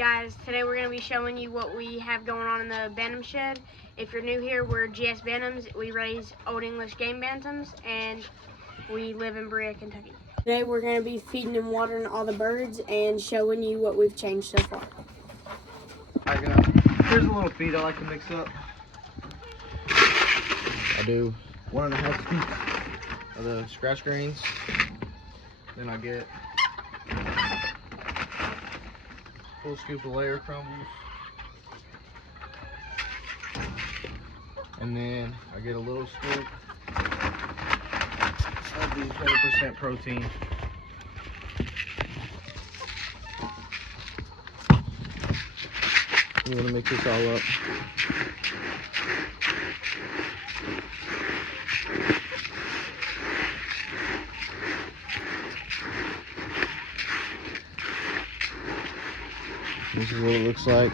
guys, today we're going to be showing you what we have going on in the Bantam shed. If you're new here, we're GS Bantams. We raise Old English game bantams, and we live in Berea, Kentucky. Today we're going to be feeding and watering all the birds and showing you what we've changed so far. Here's a little feed I like to mix up. I do 1.5 scoops of the scratch greens. Then I get full scoop of layer crumbles, and then I get a little scoop of the 100% protein. You want to mix this all up. This is what it looks like.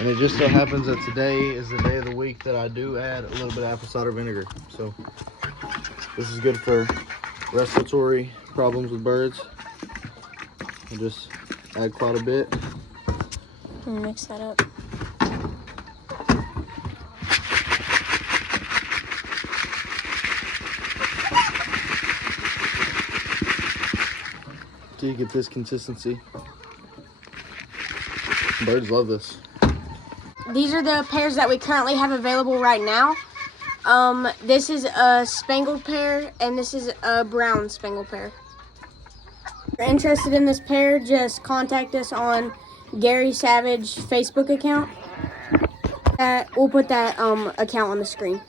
And it just so happens that today is the day of the week that I do add a little bit of apple cider vinegar. So this is good for respiratory problems with birds. I'll just add quite a bit. And mix that up. Till you get this consistency. Birds love this. These are the pairs that we currently have available right now. This is a spangled pair, and this is a brown spangled pair. If you're interested in this pair, just contact us on Gary Savage Facebook account. We'll put that account on the screen.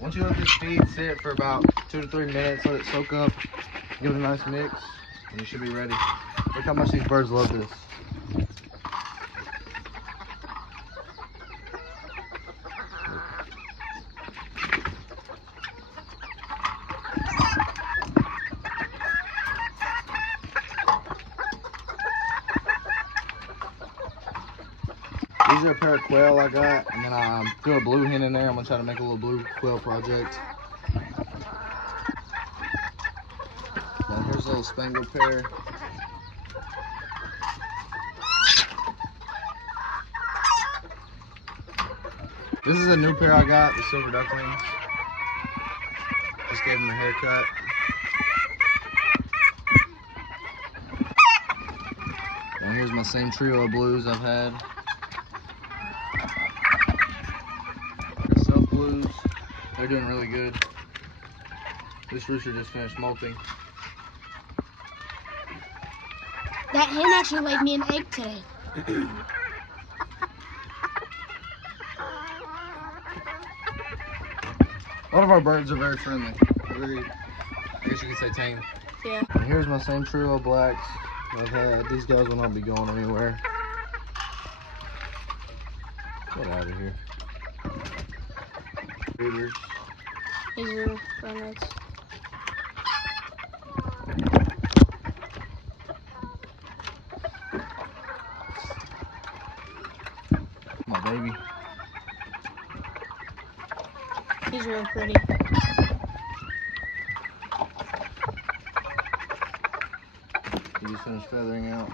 Once you let this feed sit for about 2 to 3 minutes, let it soak up, give it a nice mix, and you should be ready. Look how much these birds love this. These are a pair of quail I got, and then I threw a blue hen in there. I'm gonna try to make a little blue quail project. Now here's a little spangled pair. This is a new pair I got, the silver ducklings. Just gave them a haircut. And here's my same trio of blues I've had. Blues, they're doing really good. This rooster just finished molting. That hen actually laid me an egg today. A lot of our birds are very friendly. Very, I guess you could say tame. Yeah. And here's my same trio of blacks I've had. These guys will not be going anywhere. Get out of here. Feeders. These are brown reds. My baby. He's real pretty. He just finished feathering out.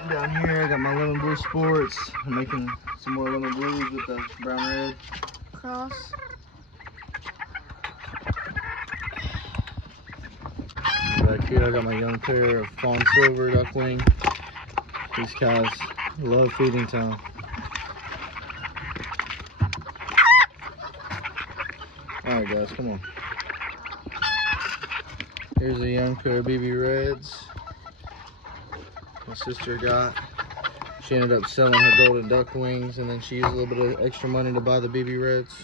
And down here I got my lemon blue sports. I'm making some more lemon blues with the brown red. Cross. Back here I got my young pair of fawn silver duckling. These guys love feeding time. Alright guys, come on. Here's a young pair of BB Reds my sister got. She ended up selling her golden duck wings, and then she used a little bit of extra money to buy the BB Reds.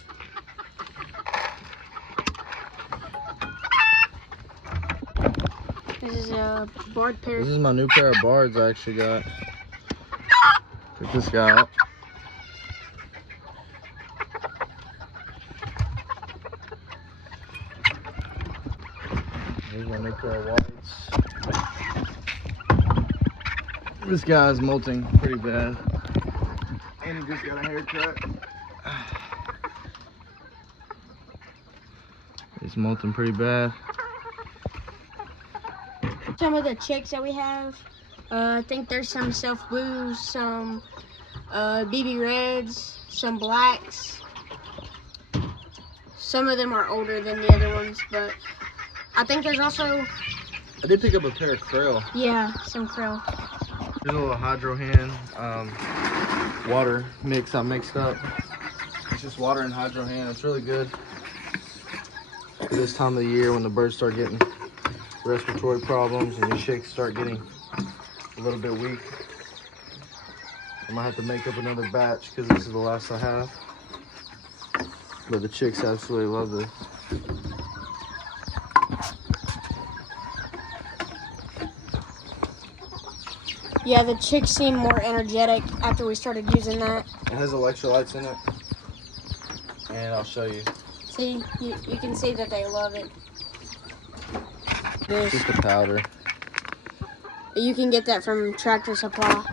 This is a barred pair. This is my new pair of bards I actually got. Check this guy out. Here's my new pair of whites. This guy's molting pretty bad. And he just got a haircut. He's molting pretty bad. some of the chicks that we have. I think there's some Self Blues, some BB Reds, some Blacks. Some of them are older than the other ones, but I think there's also... I did pick up a pair of krill. Yeah, some krill. There's a little hydro hand water mix I mixed up. It's just water and hydro hand. It's really good for this time of the year when the birds start getting respiratory problems and the chicks start getting a little bit weak. I might have to make up another batch because this is the last I have. But the chicks absolutely love this. Yeah, the chicks seem more energetic after we started using that. It has electrolytes in it, and I'll show you. See, you can see that they love it. It's just a powder. You can get that from Tractor Supply.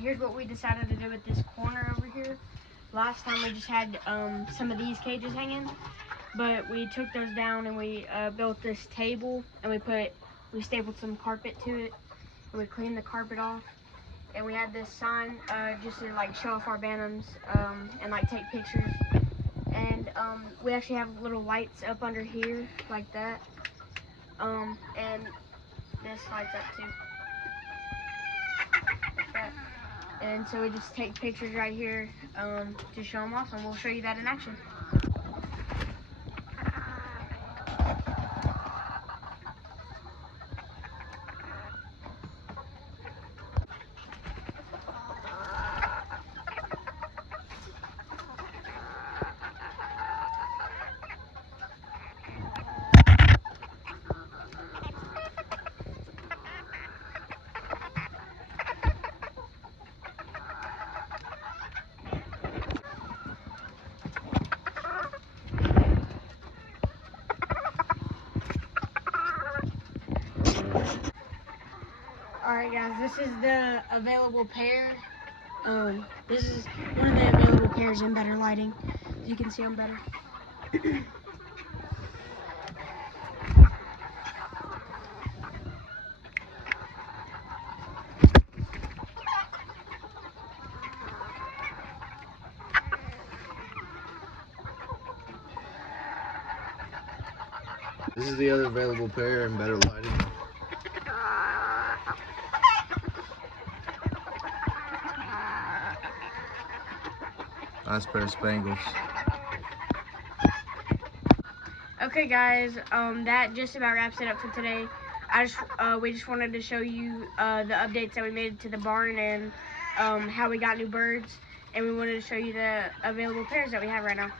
Here's what we decided to do with this corner over here. Last time we just had some of these cages hanging, but we took those down and we built this table, and we stapled some carpet to it. We cleaned the carpet off, and we had this sign just to like show off our bantams and like take pictures. And we actually have little lights up under here like that, and this lights up too, like that. And so we just take pictures right here to show them off, and we'll show you that in action. Alright guys, this is the available pair. This is one of the available pairs in better lighting. You can see them better. This is the other available pair in better lighting. Nice pair of Spangles. Okay guys, that just about wraps it up for today. We just wanted to show you the updates that we made to the barn and how we got new birds, and we wanted to show you the available pairs that we have right now.